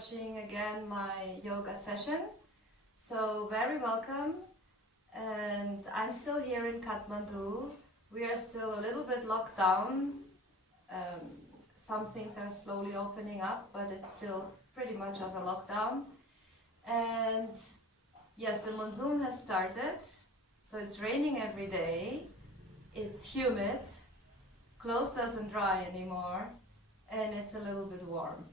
watching again my yoga session. So very welcome. And I'm still here in Kathmandu. We are still a little bit locked down. Some things are slowly opening up, but it's still pretty much of a lockdown. And yes, the monsoon has started, so it's raining every day. It's humid, clothes doesn't dry anymore, and it's a little bit warm.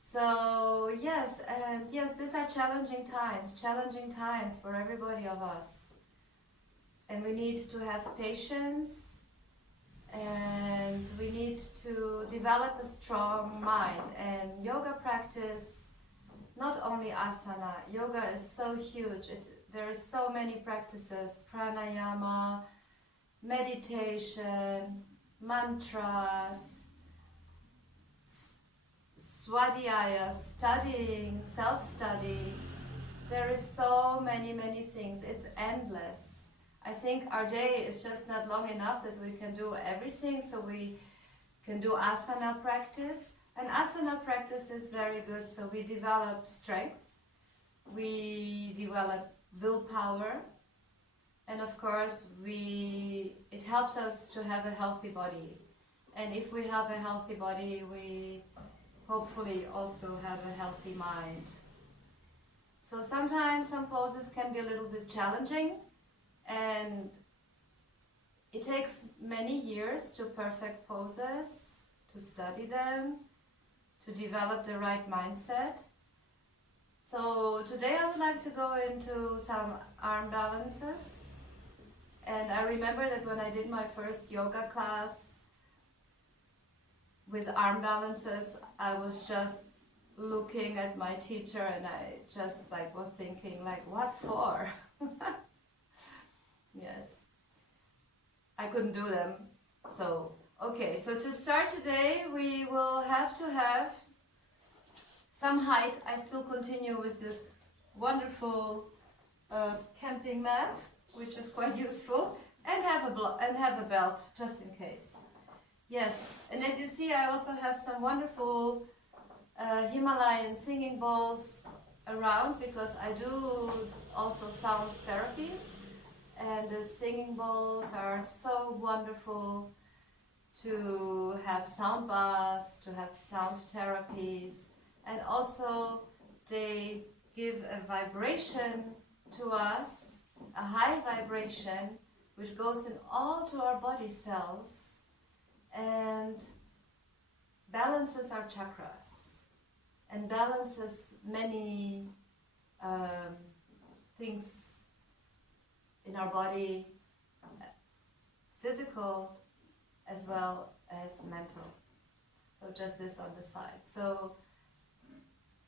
So yes, these are challenging times for everybody of us. And we need to have patience, and we need to develop a strong mind. And yoga practice, not only asana, yoga is so huge. There are so many practices, pranayama, meditation, mantras, swadhyaya, studying, self-study. There is so many things. It's endless. I think our day is just not long enough that we can do everything, so we can do asana practice. And asana practice is very good, so we develop strength, we develop willpower, and of course it helps us to have a healthy body. And if we have a healthy body, we hopefully also have a healthy mind. So sometimes some poses can be a little bit challenging, and it takes many years to perfect poses, to study them, to develop the right mindset. So today I would like to go into some arm balances. And I remember that when I did my first yoga class with arm balances, I was just looking at my teacher and I just was thinking what for? Yes, I couldn't do them. So to start today, we will have to have some height. I still continue with this wonderful camping mat, which is quite useful, and have a belt just in case. Yes, and as you see, I also have some wonderful Himalayan singing bowls around, because I do also sound therapies, and the singing bowls are so wonderful to have sound baths, to have sound therapies, and also they give a vibration to us, a high vibration, which goes in all to our body cells and balances our chakras and balances many things in our body, physical as well as mental. So just this on the side. So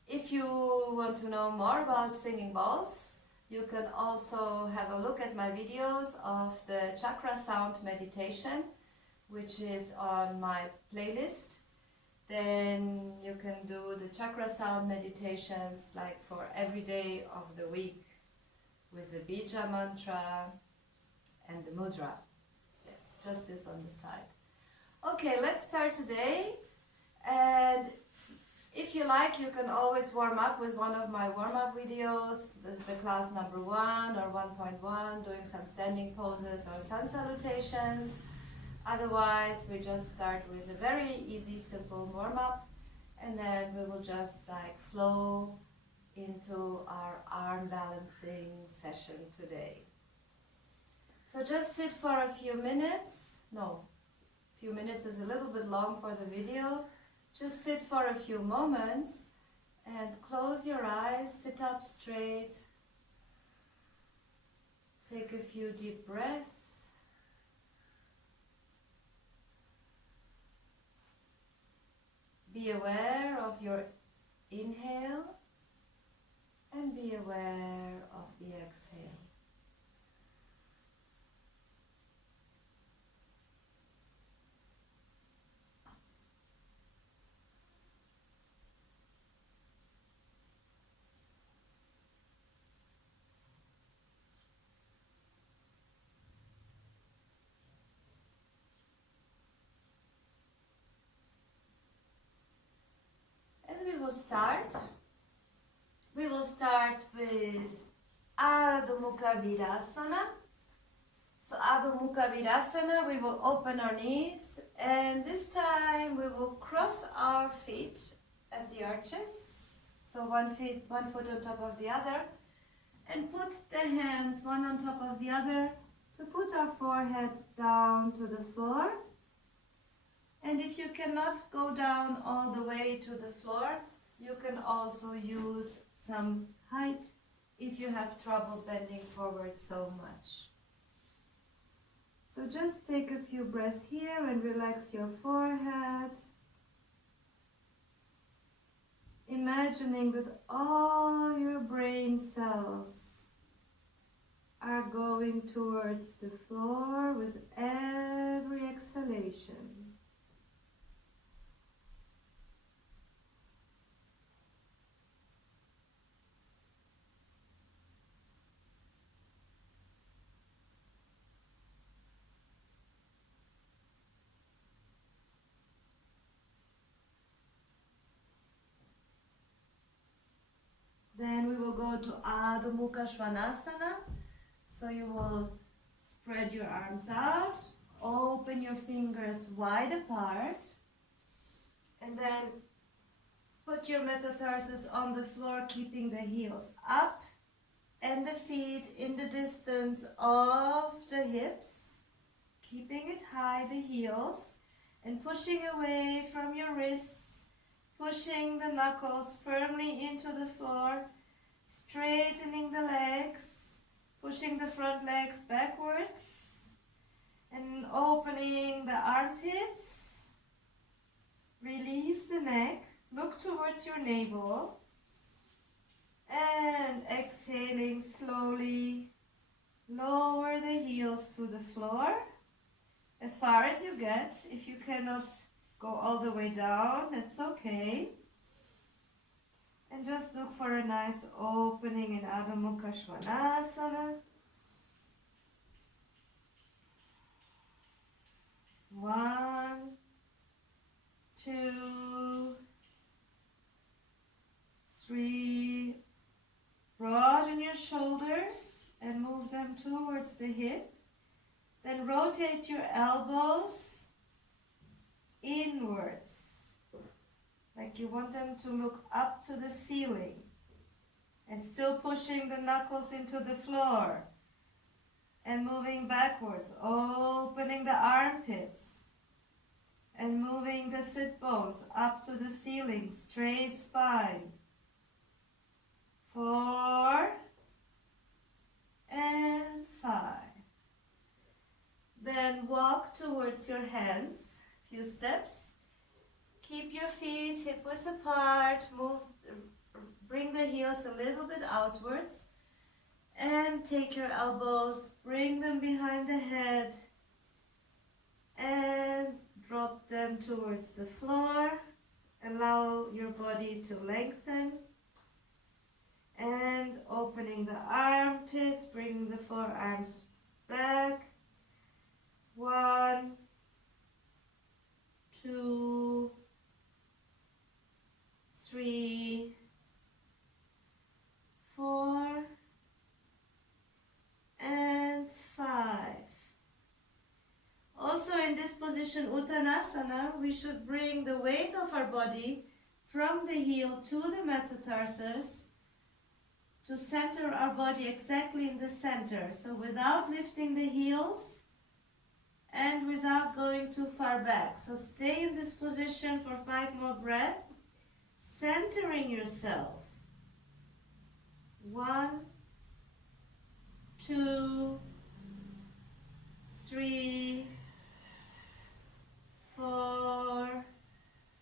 if you want to know more about singing bowls, you can also have a look at my videos of the chakra sound meditation, which is on my playlist. Then you can do the chakra sound meditations for every day of the week with the bija mantra and the mudra. Yes, just this on the side. Okay, let's start today. And if you like, you can always warm up with one of my warm-up videos. This is the class number 1 or 1.1, doing some standing poses or sun salutations. Otherwise, we just start with a very easy, simple warm-up, and then we will just flow into our arm balancing session today. So just sit for a few minutes. No, a few minutes is a little bit long for the video. Just sit for a few moments and close your eyes, sit up straight, take a few deep breaths. Be aware of your inhale and be aware of the exhale. will start. We will start with Adho Mukha Virasana. So Adho Mukha Virasana, we will open our knees, and this time we will cross our feet at the arches. So one foot on top of the other, and put the hands one on top of the other to put our forehead down to the floor. And if you cannot go down all the way to the floor, you can also use some height if you have trouble bending forward so much. So just take a few breaths here and relax your forehead. Imagining that all your brain cells are going towards the floor with every exhalation. Then we will go to Adho Mukha Svanasana. So you will spread your arms out, open your fingers wide apart, and then put your metatarsus on the floor, keeping the heels up and the feet in the distance of the hips, keeping it high, the heels, and pushing away from your wrists, pushing the knuckles firmly into the floor, straightening the legs, pushing the front legs backwards, and opening the armpits. Release the neck, look towards your navel, and exhaling slowly, lower the heels to the floor as far as you get. If you cannot go all the way down, that's okay. And just look for a nice opening in Adho Mukha Svanasana. 1, 2, 3. Broaden your shoulders and move them towards the hip. Then rotate your elbows inwards, like you want them to look up to the ceiling, and still pushing the knuckles into the floor and moving backwards, opening the armpits and moving the sit bones up to the ceiling, straight spine. 4 and 5. Then walk towards your hands, few steps. Keep your feet hip width apart, bring the heels a little bit outwards, and take your elbows, bring them behind the head, and drop them towards the floor. Allow your body to lengthen, and opening the armpits, bringing the forearms back. 1, 2, 3, 4, and 5. Also in this position, Uttanasana, we should bring the weight of our body from the heel to the metatarsus to center our body exactly in the center. So without lifting the heels and without going too far back. So stay in this position for 5 more breaths, centering yourself. 1, 2, 3, 4,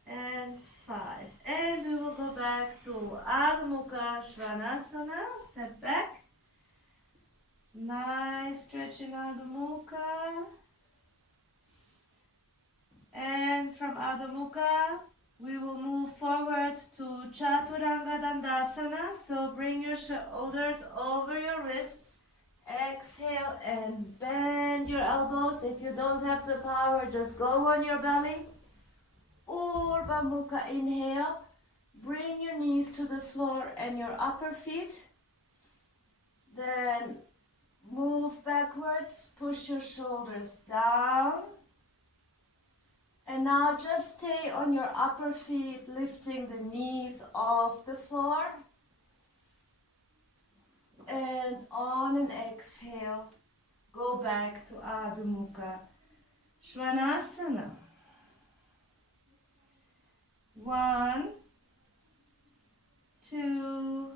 and 5. And we will go back to Adho Mukha Svanasana. Step back. Nice stretch in Adho Mukha. And from Adho Mukha, we will move forward to Chaturanga Dandasana. So bring your shoulders over your wrists. Exhale and bend your elbows. If you don't have the power, just go on your belly. Urdhva Mukha, inhale. Bring your knees to the floor and your upper feet. Then move backwards, push your shoulders down. And now just stay on your upper feet, lifting the knees off the floor. And on an exhale, go back to Adho Mukha Svanasana. 1, 2,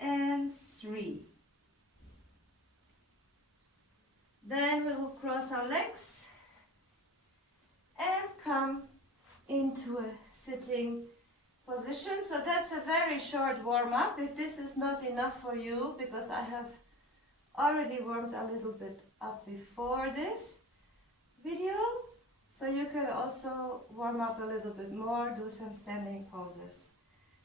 and 3. Then we will cross our legs and come into a sitting position. So that's a very short warm-up. If this is not enough for you, because I have already warmed a little bit up before this video, so you can also warm up a little bit more, do some standing poses.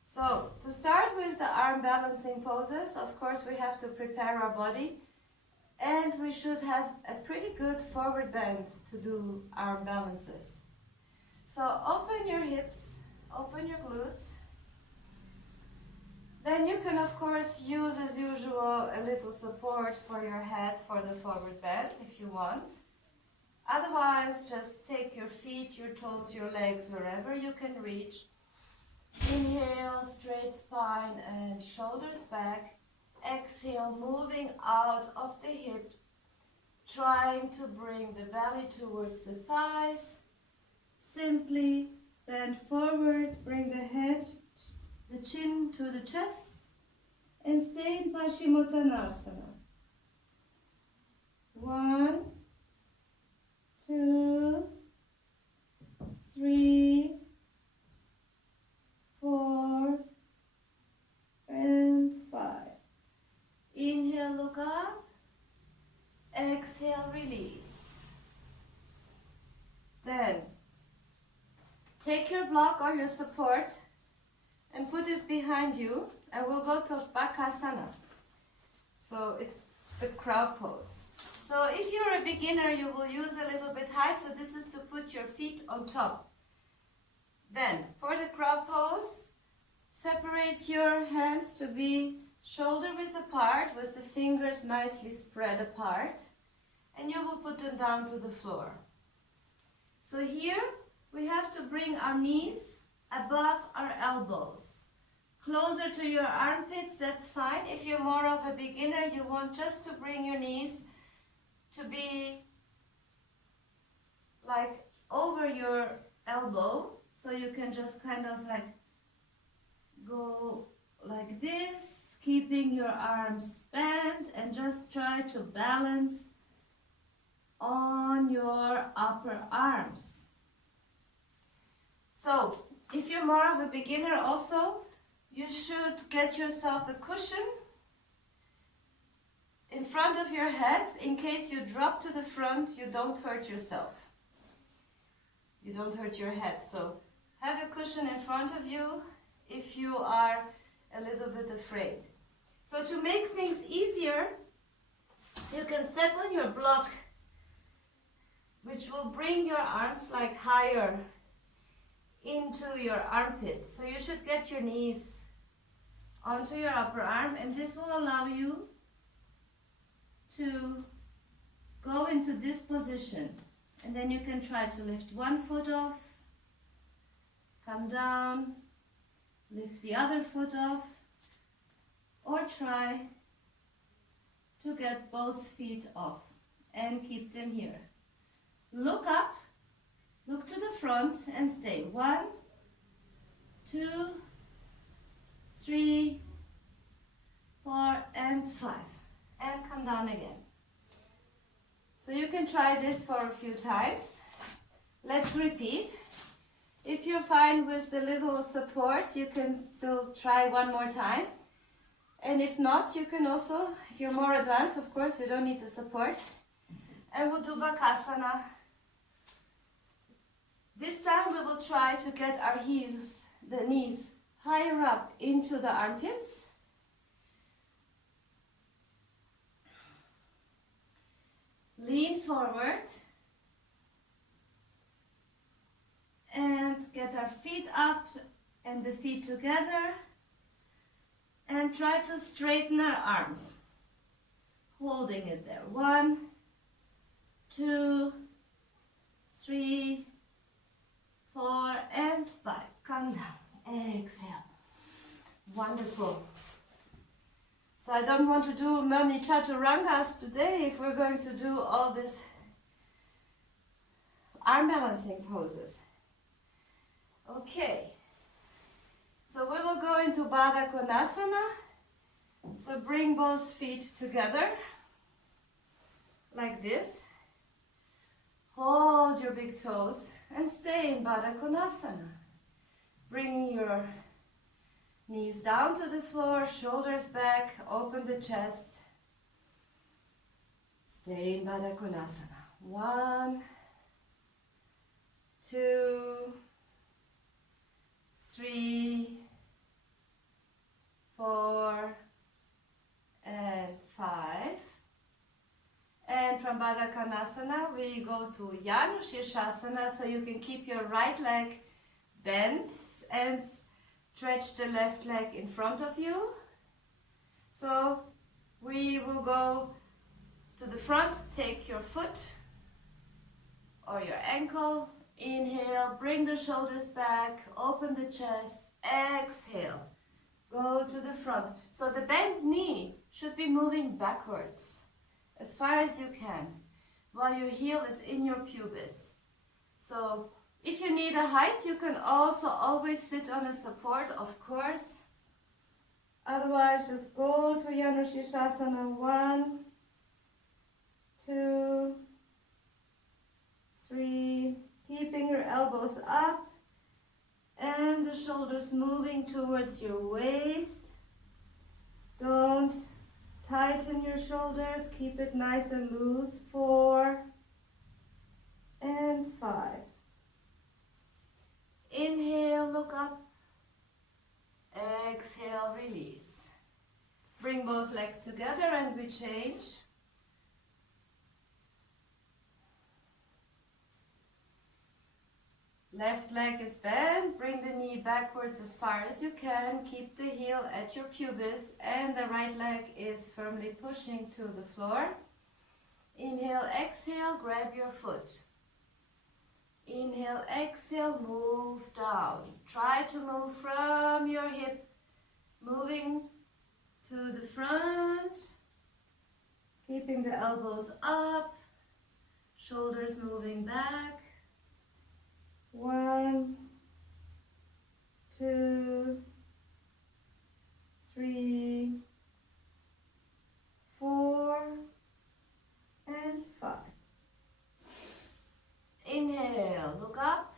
So to start with the arm balancing poses, of course we have to prepare our body, and we should have a pretty good forward bend to do arm balances. So open your hips, open your glutes. Then you can of course use as usual a little support for your head for the forward bend if you want. Otherwise just take your feet, your toes, your legs wherever you can reach. Inhale, straight spine and shoulders back. Exhale, moving out of the hip, trying to bring the belly towards the thighs. Simply bend forward, bring the head, the chin to the chest, and stay in Paschimottanasana. 1, 2, 3, 4, and 5. Inhale, look up. Exhale, release. Then take your block or your support and put it behind you, and we'll go to Bakasana. So it's the crow pose. So if you're a beginner, you will use a little bit height, so this is to put your feet on top. Then for the crow pose, separate your hands to be shoulder width apart with the fingers nicely spread apart, and you will put them down to the floor. So here we have to bring our knees above our elbows. Closer to your armpits, that's fine. If you're more of a beginner, you want just to bring your knees to be like over your elbow, so you can just kind of like go like this, keeping your arms bent, and just try to balance on your upper arms. So if you're more of a beginner also, you should get yourself a cushion in front of your head. In case you drop to the front, you don't hurt yourself. You don't hurt your head. So have a cushion in front of you if you are a little bit afraid. So to make things easier, you can step on your block, which will bring your arms like higher into your armpits. So you should get your knees onto your upper arm, and this will allow you to go into this position. And then you can try to lift one foot off, come down, lift the other foot off, or try to get both feet off and keep them here. Look up, look to the front and stay. 1, 2, 3, 4, and 5. And come down again. So you can try this for a few times. Let's repeat. If you're fine with the little support, you can still try one more time. And if not, you can also, if you're more advanced, of course, you don't need the support. And we'll do Bakasana. This time we will try to get our heels, the knees, higher up into the armpits. Lean forward. And get our feet up and the feet together, and try to straighten our arms, holding it there. 1, 2, 3, 4, and 5. Come down. Exhale. Wonderful. So I don't want to do many chaturangas today if we're going to do all these arm balancing poses. Okay. So we will go into Bakasana. So bring both feet together like this. Hold your big toes and stay in Bakasana. Bringing your knees down to the floor, shoulders back, open the chest. Stay in Bakasana. 1, 2, 3, 4, and 5. And from Bakasana we go to Janu Shirshasana, so you can keep your right leg bent and stretch the left leg in front of you. So we will go to the front, take your foot or your ankle, inhale, bring the shoulders back, open the chest, exhale, go to the front. So the bent knee should be moving backwards as far as you can, while your heel is in your pubis. So if you need a height, you can also always sit on a support, of course. Otherwise, just go to Janu Shirshasana. 1, 2, 3, keeping your elbows up and the shoulders moving towards your waist. Don't tighten your shoulders, keep it nice and loose. 4 and 5. Inhale, look up. Exhale, release. Bring both legs together and we change. Left leg is bent, bring the knee backwards as far as you can, keep the heel at your pubis, and the right leg is firmly pushing to the floor. Inhale, exhale, grab your foot. Inhale, exhale, move down. Try to move from your hip, moving to the front, keeping the elbows up, shoulders moving back. 1, 2, 3, 4, and 5. Inhale, look up,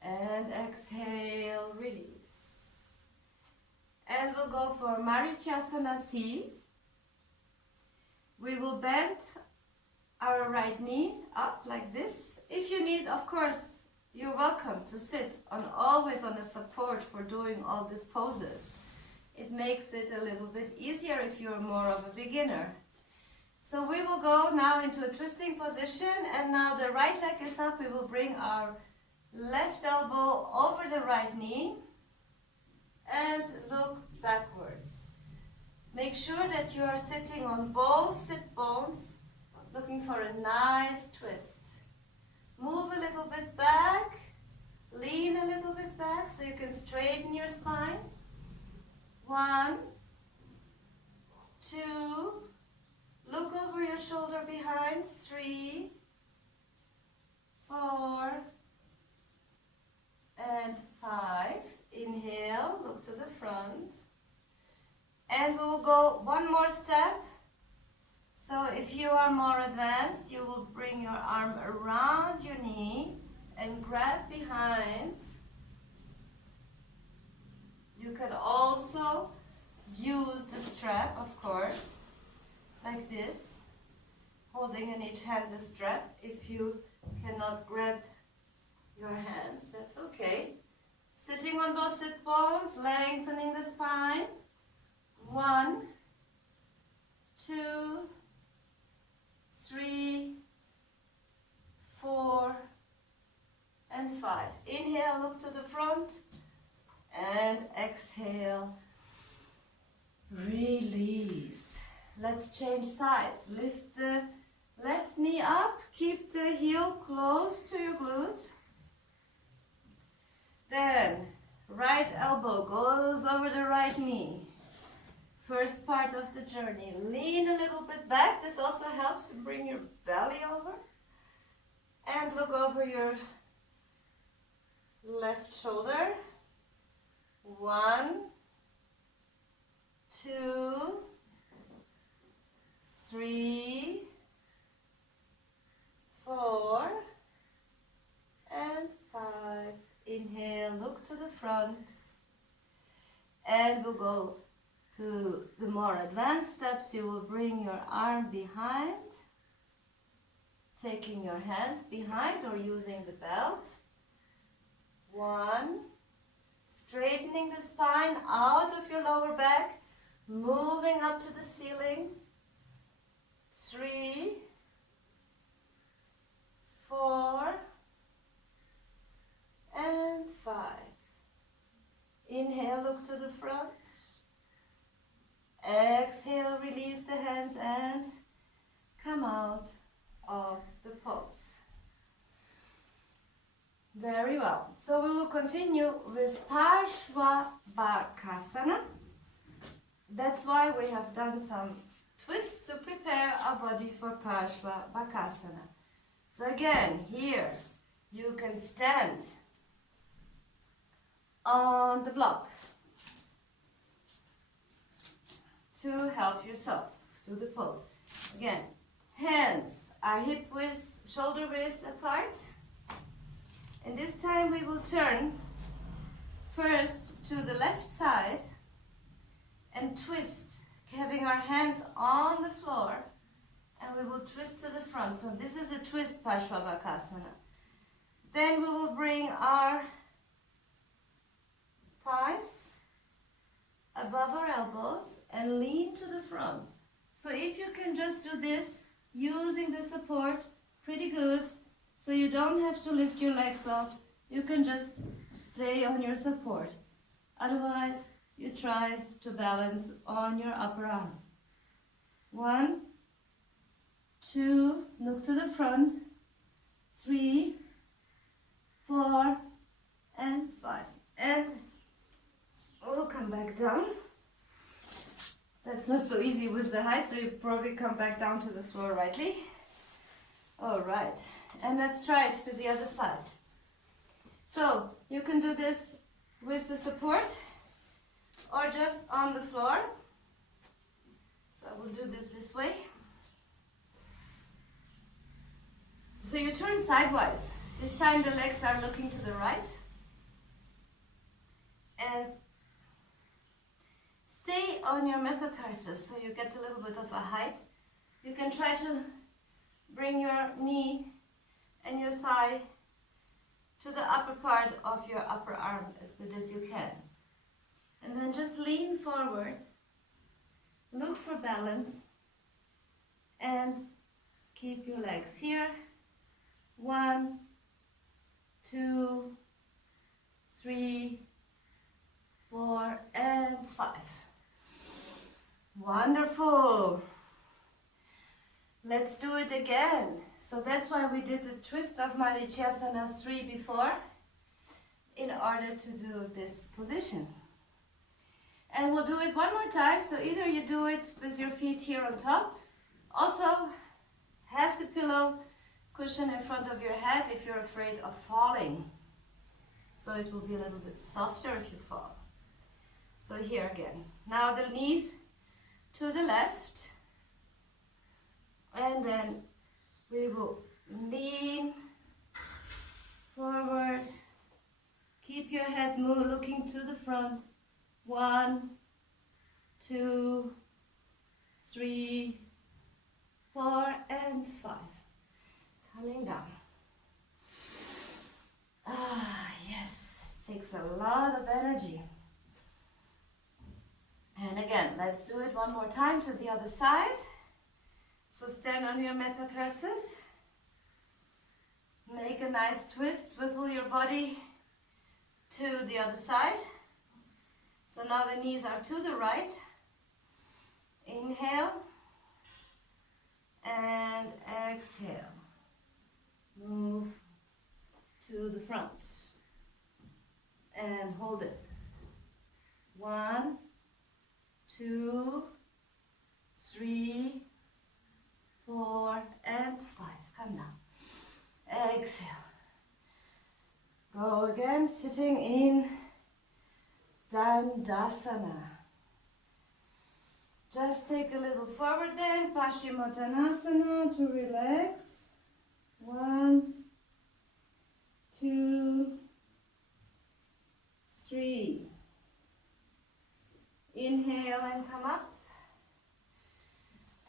and exhale, release. And we'll go for Marichasana C. We will bend our right knee up like this. If you need, of course, you're welcome to sit always on a support for doing all these poses. It makes it a little bit easier if you're more of a beginner. So we will go now into a twisting position, and now the right leg is up. We will bring our left elbow over the right knee and look backwards. Make sure that you are sitting on both sit bones, looking for a nice twist. Move a little bit back, lean a little bit back so you can straighten your spine. 1, 2, look over your shoulder behind. 3, 4, and 5. Inhale, look to the front. And we'll go one more step. So if you are more advanced, you will bring your arm around your knee and grab behind. You can also use the strap, of course, like this, holding in each hand the strap. If you cannot grab your hands, that's okay. Sitting on both sit bones, lengthening the spine. 1, 2, 3, 4, and 5. Inhale, look to the front. and exhale. Release. Let's change sides. Lift the left knee up. Keep the heel close to your glute. Then right elbow goes over the right knee. First part of the journey. Lean a little bit back. This also helps to bring your belly over. And look over your left shoulder. 1, 2, 3, 4, and 5. Inhale, look to the front. And we'll go to the more advanced steps. You will bring your arm behind, taking your hands behind or using the belt. 1, straightening the spine out of your lower back, moving up to the ceiling. 3, 4, and 5. Inhale, look to the front. Exhale, release the hands and come out of the pose. Very well. So we will continue with Bakasana. That's why we have done some twists to prepare our body for Bakasana. So again, here you can stand on the block to help yourself do the pose. Again, hands are hip width, shoulder width apart. And this time we will turn first to the left side and twist, having our hands on the floor, and we will twist to the front. So this is a twist Bakasana. Then we will bring our thighs above our elbows and lean to the front. So if you can just do this using the support, pretty good. So you don't have to lift your legs off. You can just stay on your support. Otherwise, you try to balance on your upper arm. 1, 2, look to the front. 3, 4, and 5. And we'll come back down. That's not so easy with the height, so you probably come back down to the floor rightly. All right, and let's try it to the other side. So you can do this with the support or just on the floor. So I will do this way. So you turn sidewise. This time the legs are looking to the right. And stay on your metatarsus so you get a little bit of a height. You can try to bring your knee and your thigh to the upper part of your upper arm as good as you can. And then just lean forward, look for balance, and keep your legs here. 1, 2, 3, 4, and 5. Wonderful. Let's do it again. So that's why we did the twist of Asanas 3 before, in order to do this position. And we'll do it one more time. So either you do it with your feet here on top. Also, have the pillow cushion in front of your head if you're afraid of falling. So it will be a little bit softer if you fall. So here again. Now the knees to the left. And then we will lean forward. Keep your head looking to the front. 1, 2, 3, 4, and 5. Coming down. Ah, yes, it takes a lot of energy. And again, let's do it one more time to the other side. So stand on your metatarsus. Make a nice twist, swivel your body to the other side. So now the knees are to the right. Inhale and exhale. Move to the front and hold it. 1, 2, 3, 4, and 5. Come down. Exhale. Go again, sitting in Dandasana. Just take a little forward bend, Paschimottanasana to relax. 1, 2, 3. Inhale and come up.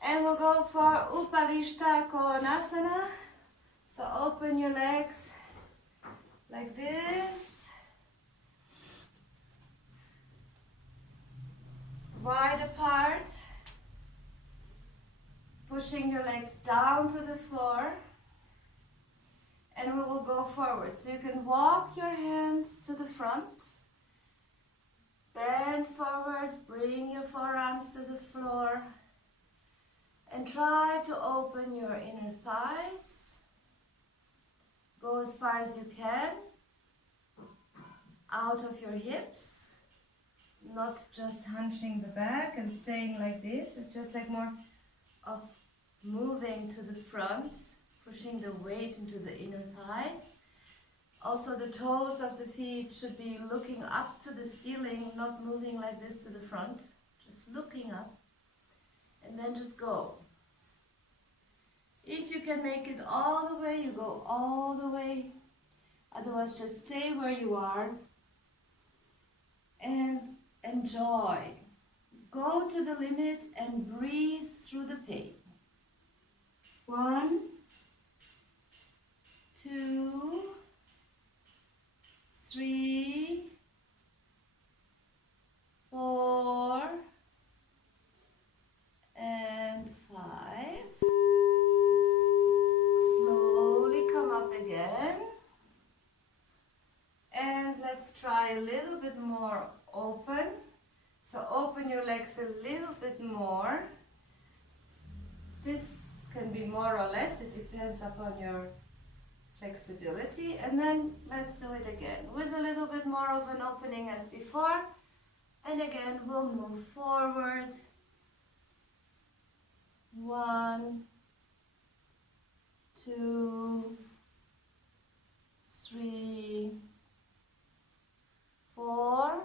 And we'll go for Upavishta Konasana. So open your legs like this. Wide apart. Pushing your legs down to the floor. And we will go forward. So you can walk your hands to the front. Bend forward, bring your forearms to the floor. And try to open your inner thighs. Go as far as you can. Out of your hips. Not just hunching the back and staying like this. It's just like more of moving to the front. Pushing the weight into the inner thighs. Also the toes of the feet should be looking up to the ceiling, not moving like this to the front. Just looking up. And then just go. If you can make it all the way, you go all the way. Otherwise, just stay where you are. And enjoy. Go to the limit and breathe through the pain. 1, 2, 3, 4, and 5. Slowly come up again. And let's try a little bit more open. So open your legs a little bit more. This can be more or less, it depends upon your flexibility. And then let's do it again with a little bit more of an opening as before. And again, we'll move forward. 1, 2, 3, 4,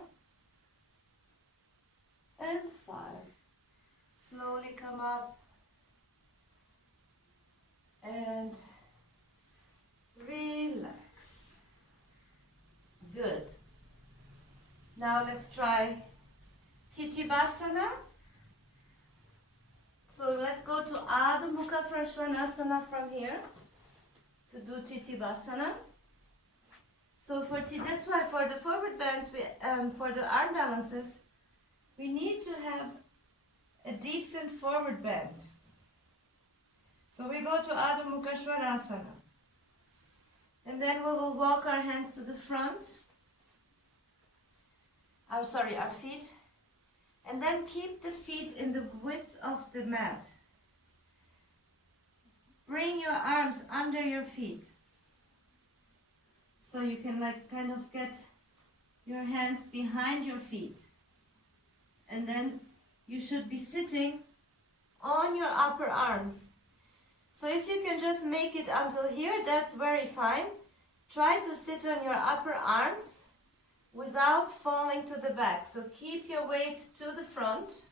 and 5. Slowly come up and relax. Good. Now let's try Titibasana. So let's go to Adho Mukha Svanasana from here to do Titibasana. So that's why for the forward bends, for the arm balances, we need to have a decent forward bend. So we go to Adho Mukha Svanasana. And then we will walk our hands to the front. Our feet. And then keep the feet in the width of the mat. Bring your arms under your feet. So you can kind of get your hands behind your feet. And then you should be sitting on your upper arms. So if you can just make it until here, that's very fine. Try to sit on your upper arms without falling to the back. So keep your weight to the front.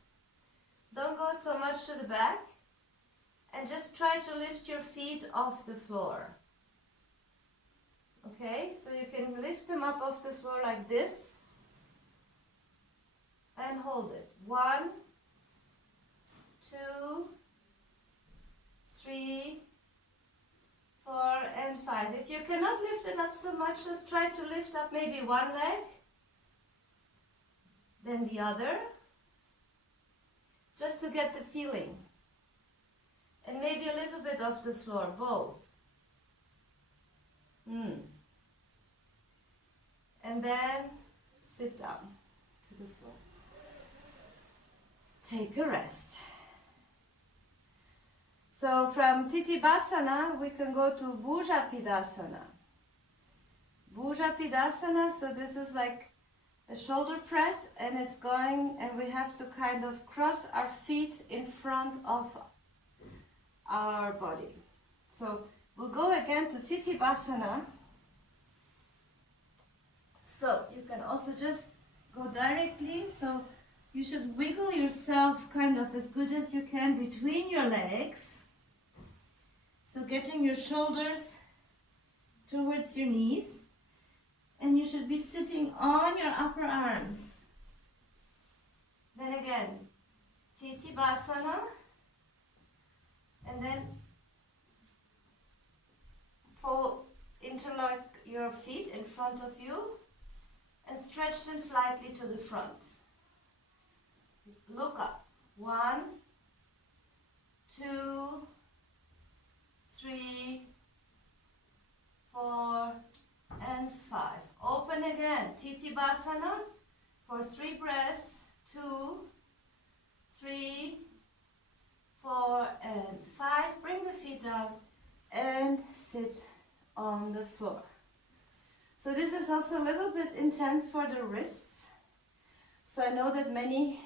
Don't go so much to the back. And just try to lift your feet off the floor. Okay, so you can lift them up off the floor like this. And hold it. 1, 2, 3, 4, and 5. If you cannot lift it up so much, just try to lift up maybe one leg, then the other, just to get the feeling. And maybe a little bit off the floor, both. And then sit down to to the floor. Take a rest. So from Titibhasana, we can go to Bhujapidasana. Bhujapidasana, so this is like a shoulder press, and it's going, and we have to kind of cross our feet in front of our body. So we'll go again to Titibhasana. So you can also just go directly, so you should wiggle yourself kind of as good as you can between your legs. So getting your shoulders towards your knees, and you should be sitting on your upper arms. Then again, Titibhasana, and then interlock your feet in front of you and stretch them slightly to the front. Look up. 1, 2, 3, 4, and 5. Open again. Titibhasana for 3 breaths. 2, 3, 4, and 5. Bring the feet down and sit on the floor. So this is also a little bit intense for the wrists. So I know that many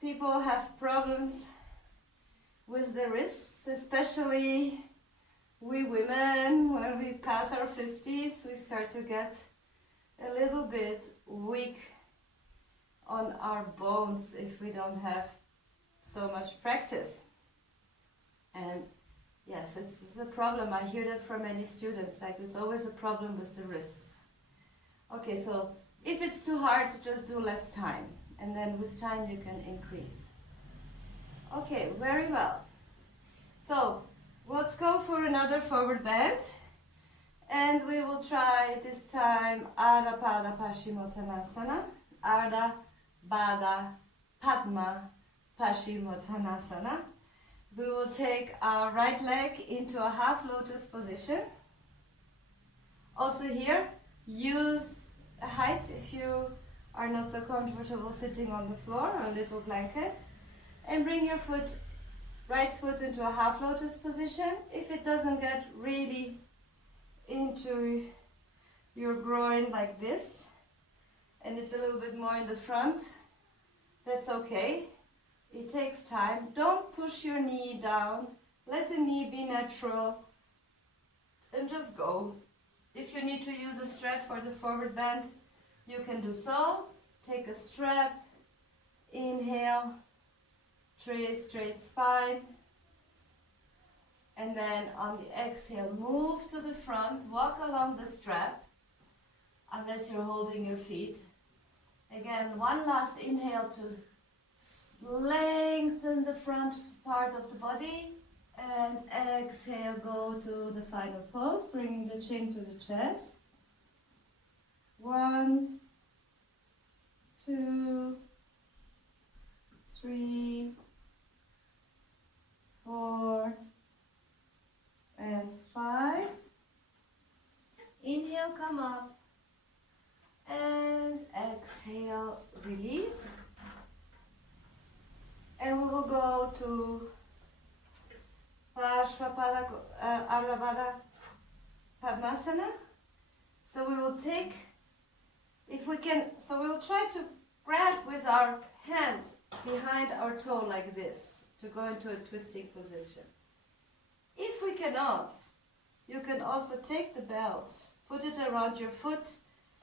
people have problems with the wrists, especially we women. When we pass our 50s, we start to get a little bit weak on our bones if we don't have so much practice. And yes, it's a problem. I hear that from many students, like it's always a problem with the wrists. Okay, so if it's too hard, just do less time, and then with time you can increase. Okay, very well. So let's go for another forward bend, and we will try this time Ardha Pada Paschimottanasana, Ardha Baddha Padma Paschimottanasana. We will take our right leg into a half lotus position. Also here, use a height if you are not so comfortable sitting on the floor, or a little blanket. And bring your right foot into a half lotus position. If it doesn't get really into your groin like this, and it's a little bit more in the front, that's okay. It takes time. Don't push your knee down. Let the knee be natural, and just go. If you need to use a strap for the forward bend, you can do so. Take a strap, inhale, straight spine, and then on the exhale, move to the front, walk along the strap, unless you're holding your feet. Again, one last inhale to lengthen the front part of the body, and exhale, go to the final pose, bringing the chin to the chest. 1, 2, 3, 4, and 5. Inhale, come up, and exhale, release. And we will go to Ardha Baddha Padmasana. So we will take, if we can, so we will try to grab with our hand behind our toe like this to go into a twisting position. If we cannot, you can also take the belt, put it around your foot,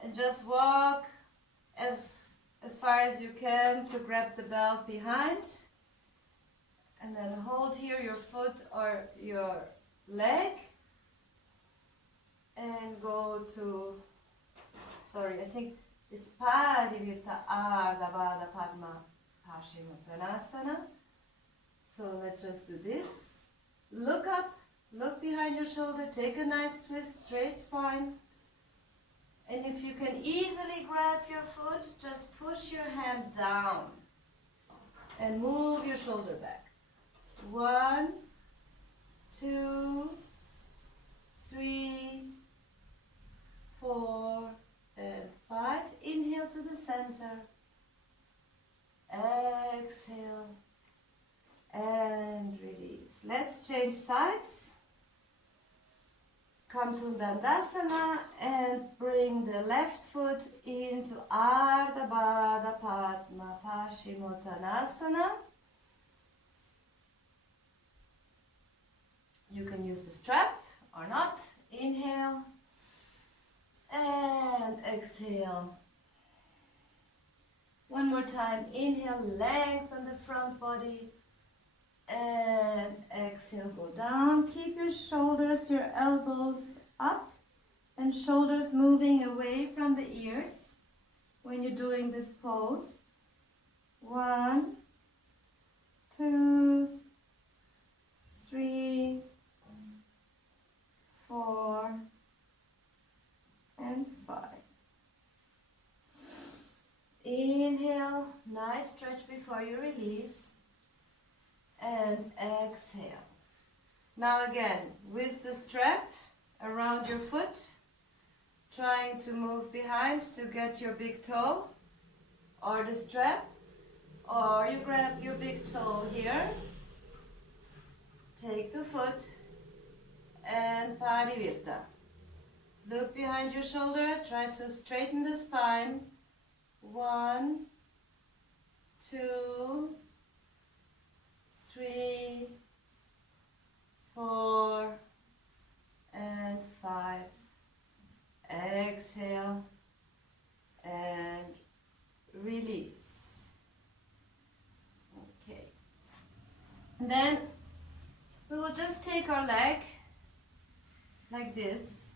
and just walk as far as you can to grab the belt behind, and then hold here your foot or your leg, and go to, I think it's Parivirta Ardha Baddha Padma Paschimottanasana. So let's just do this. Look up, look behind your shoulder, take a nice twist, straight spine. And if you can easily grab your foot, just push your hand down and move your shoulder back. 1, 2, 3, 4, and 5. Inhale to the center. let's change sides. Come to Dandasana and bring the left foot into Ardha Baddha Padma Paschimottanasana. You can use the strap or not. Inhale and exhale. One more time. Inhale, lengthen the front body. And exhale, go down. Keep your shoulders, your elbows up, and shoulders moving away from the ears when you're doing this pose. 1, 2, 3, 4, and 5. Inhale, nice stretch before you release. And exhale. Now again, with the strap around your foot, trying to move behind to get your big toe, or the strap, or you grab your big toe here, take the foot, and Parivirta. Look behind your shoulder, try to straighten the spine. 1, 2, 3, 4, and 5. Exhale and release. Okay. And then we will just take our leg like this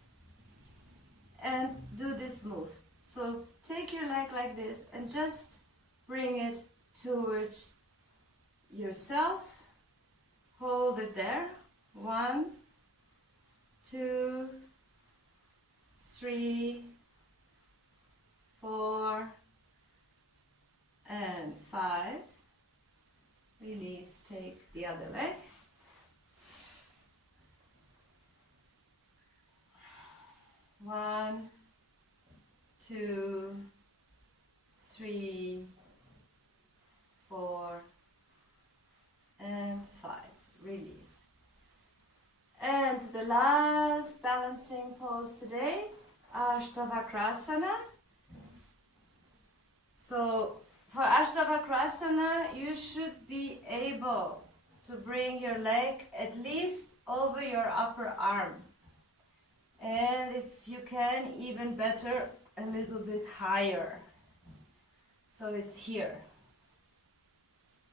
and do this move. So take your leg like this and just bring it towards yourself. Hold it there. 1, 2, 3, 4, and 5. Release, take the other leg. 1, 2, 3, 4, and 5. Release. And the last balancing pose today, Ashtavakrasana. So for Ashtavakrasana, you should be able to bring your leg at least over your upper arm. And if you can, even better, a little bit higher. So it's here.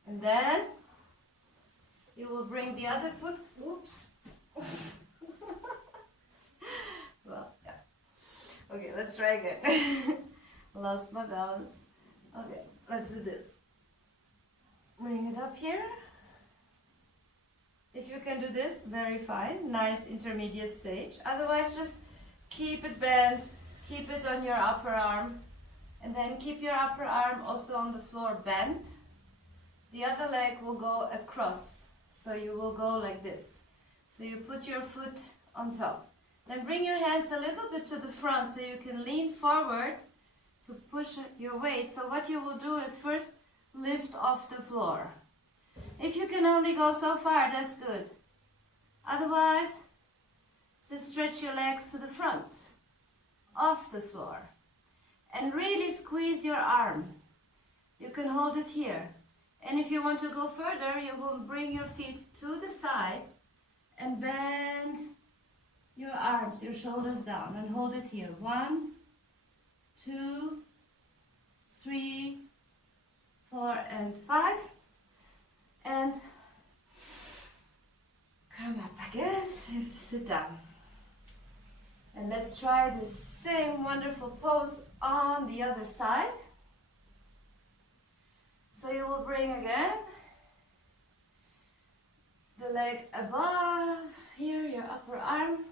And then you will bring the other foot, oops. Well, yeah. Okay, let's try again. Lost my balance. Okay, let's do this. Bring it up here. If you can do this, very fine. Nice intermediate stage. Otherwise, just keep it bent. Keep it on your upper arm. And then keep your upper arm also on the floor bent. The other leg will go across. So you will go like this. So you put your foot on top. Then bring your hands a little bit to the front so you can lean forward to push your weight. So what you will do is first lift off the floor. If you can only go so far, that's good. Otherwise, just stretch your legs to the front, off the floor. And really squeeze your arm. You can hold it here. And if you want to go further, you will bring your feet to the side and bend your arms, your shoulders down, and hold it here. 1, 2, 3, 4, and 5. And come up again, sit down. And let's try this same wonderful pose on the other side. So you will bring again the leg above here, your upper arm,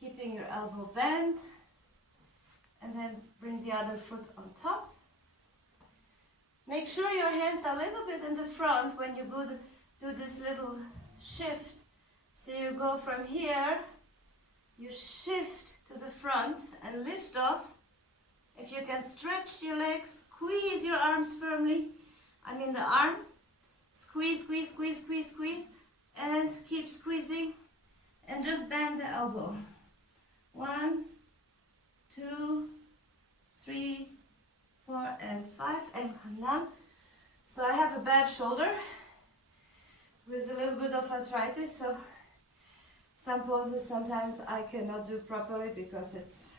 keeping your elbow bent, and then bring the other foot on top. Make sure your hands are a little bit in the front when you go to do this little shift. So you go from here, you shift to the front and lift off. If you can stretch your legs, squeeze your arms firmly. I mean the arm. Squeeze, squeeze, squeeze, squeeze, squeeze. and keep squeezing, and just bend the elbow. 1, 2, 3, 4, and 5, and come down. So I have a bad shoulder with a little bit of arthritis, so some poses sometimes I cannot do properly because it's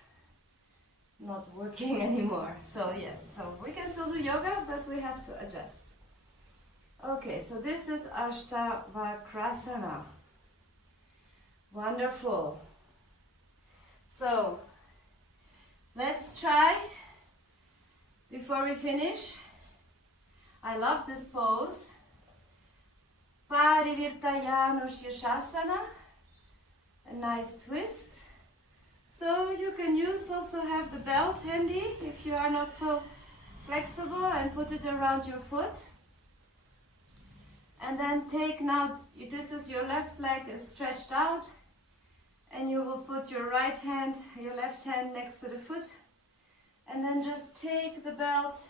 not working anymore. So yes, so we can still do yoga, but we have to adjust. Okay, so this is Bakasana. Wonderful. So let's try before we finish. I love this pose. Parivirtayanushirshasana. A nice twist. So you can also have the belt handy if you are not so flexible, and put it around your foot. And then take now, this is your left leg is stretched out, and you will put your left hand next to the foot, and then just take the belt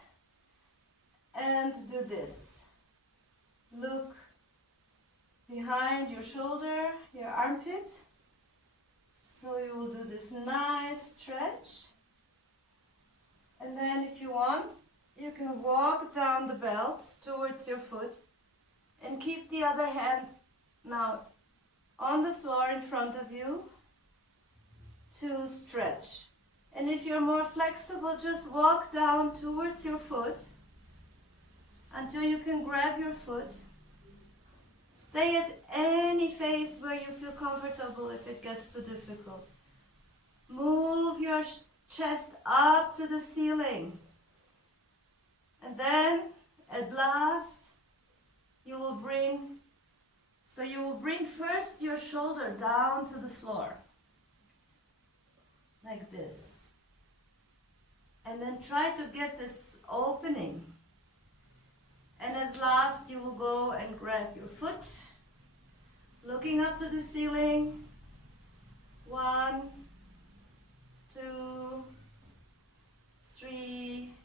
and do this. Look behind your shoulder, your armpit. So you will do this nice stretch. And then if you want, you can walk down the belt towards your foot and keep the other hand now on the floor in front of you to stretch. And if you're more flexible, just walk down towards your foot until you can grab your foot. Stay at any face where you feel comfortable if it gets too difficult. Move your chest up to the ceiling. And then, at last, you will bring first your shoulder down to the floor. Like this. And then try to get this opening. And at last you will go and grab your foot, looking up to the ceiling. 1, 2, 3,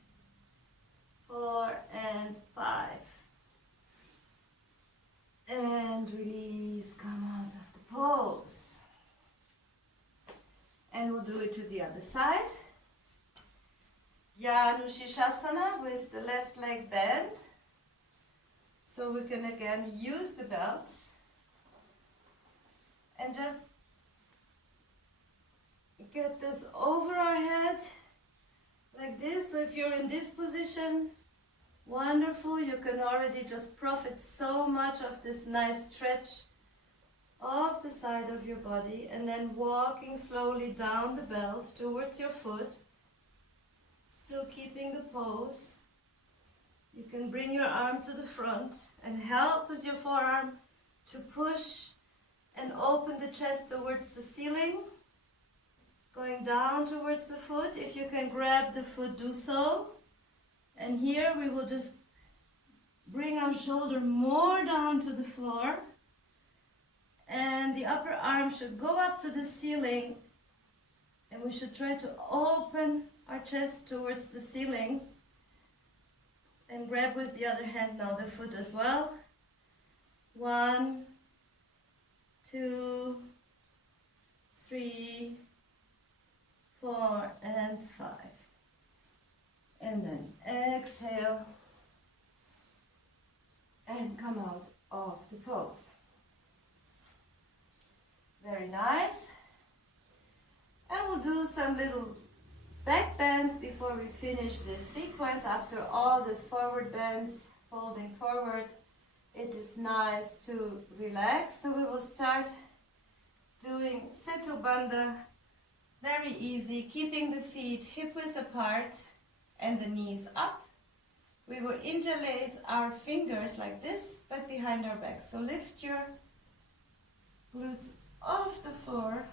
4, and 5. And release, come out of the pose. And we'll do it to the other side. Janushirshasana with the left leg bent. So we can again use the belt and just get this over our head like this. So if you're in this position, wonderful, you can already just profit so much of this nice stretch of the side of your body, and then walking slowly down the belt towards your foot, still keeping the pose. You can bring your arm to the front and help with your forearm to push and open the chest towards the ceiling. Going down towards the foot. If you can grab the foot, do so. And here we will just bring our shoulder more down to the floor. And the upper arm should go up to the ceiling. And we should try to open our chest towards the ceiling. And grab with the other hand now the foot as well. 1, 2, 3, 4, and 5. And then exhale and come out of the pose. Very nice. And we'll do some little back bends before we finish this sequence. After all this forward bends, folding forward, it is nice to relax. So we will start doing Setu Bandha, very easy, keeping the feet hip-width apart and the knees up. We will interlace our fingers like this, but behind our back. So lift your glutes off the floor.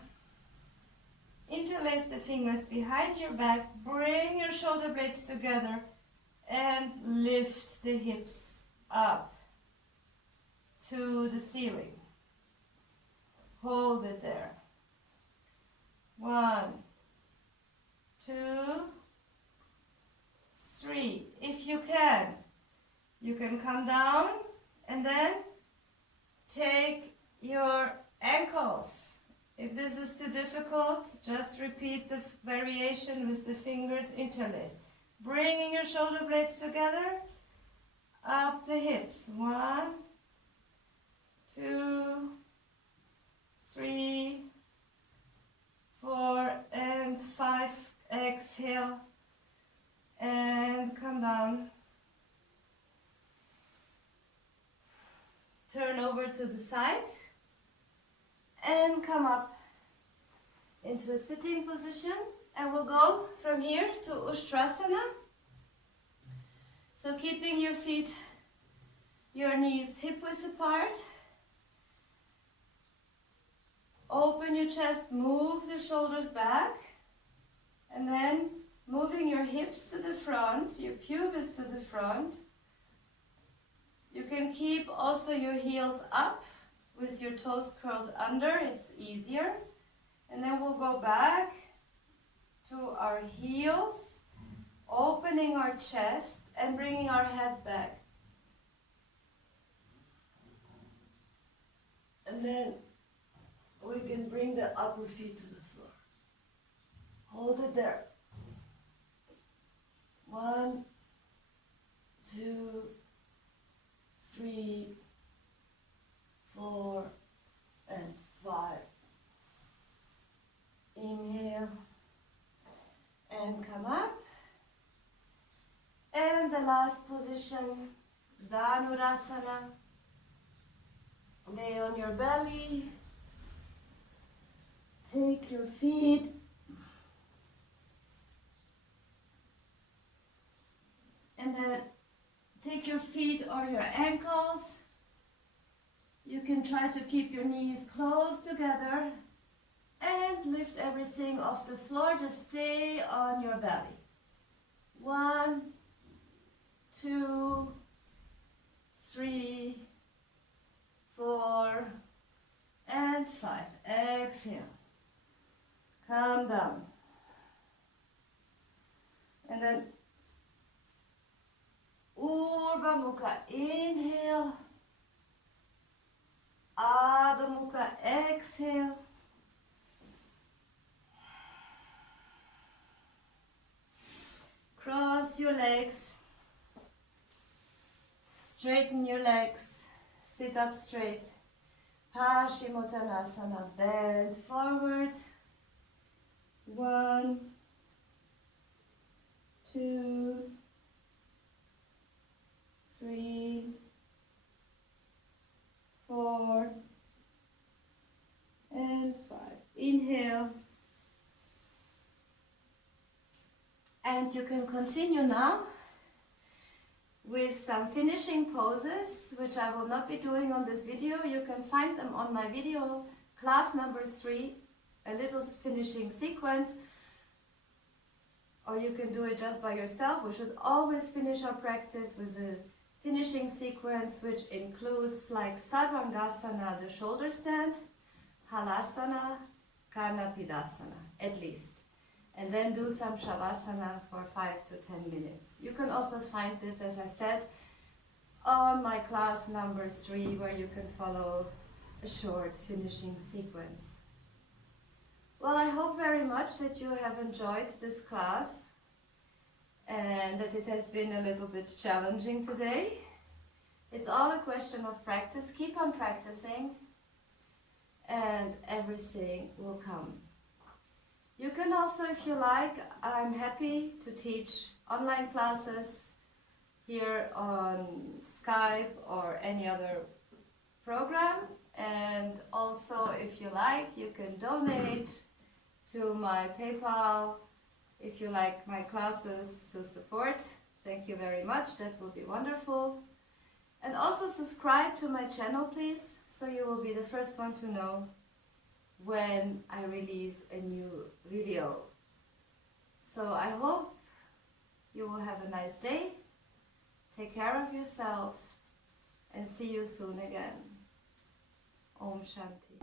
Interlace the fingers behind your back, bring your shoulder blades together and lift the hips up to the ceiling. Hold it there. 1, 2, 3. If you can come down and then take your ankles. If this is too difficult, just repeat the variation with the fingers interlaced. Bringing your shoulder blades together, up the hips. 1, 2, 3, 4, and 5. Exhale and come down. Turn over to the side and come up into a sitting position, and we'll go from here to Ustrasana. So keeping your feet, your knees hip width apart. Open your chest, move the shoulders back, and then moving your hips to the front, your pubis to the front. You can keep also your heels up with your toes curled under, it's easier. And then we'll go back to our heels, opening our chest and bringing our head back. And then we can bring the upper feet to the floor. Hold it there. 1, 2, 3, 4, and 5. Inhale and come up. And the last position, Dhanurasana. Lay on your belly. Take your feet and then take your feet or your ankles. You can try to keep your knees close together and lift everything off the floor. Just stay on your belly. 1, 2, 3, 4, and 5. Exhale. Come down. And then Urdhva Mukha, inhale. Adho Mukha, exhale. Cross your legs. Straighten your legs. Sit up straight. Paschimottanasana, bend forward. 1, 2, 3, 4, and 5. Inhale. And you can continue now with some finishing poses, which I will not be doing on this video. You can find them on my video, class number 3, a little finishing sequence, or you can do it just by yourself. We should always finish our practice with a finishing sequence, which includes like Sarvangasana, the shoulder stand, Halasana, Karnapidasana, at least. And then do some Shavasana for 5 to 10 minutes. You can also find this, as I said, on my class number 3, where you can follow a short finishing sequence. Well, I hope very much that you have enjoyed this class and that it has been a little bit challenging today. It's all a question of practice. Keep on practicing and everything will come. You can also, if you like, I'm happy to teach online classes here on Skype or any other program. And also, if you like, you can donate to my PayPal if you like my classes to support. Thank you very much, that would be wonderful. And also subscribe to my channel, please, so you will be the first one to know when I release a new video. So I hope you will have a nice day, take care of yourself, and see you soon again. Om Shanti.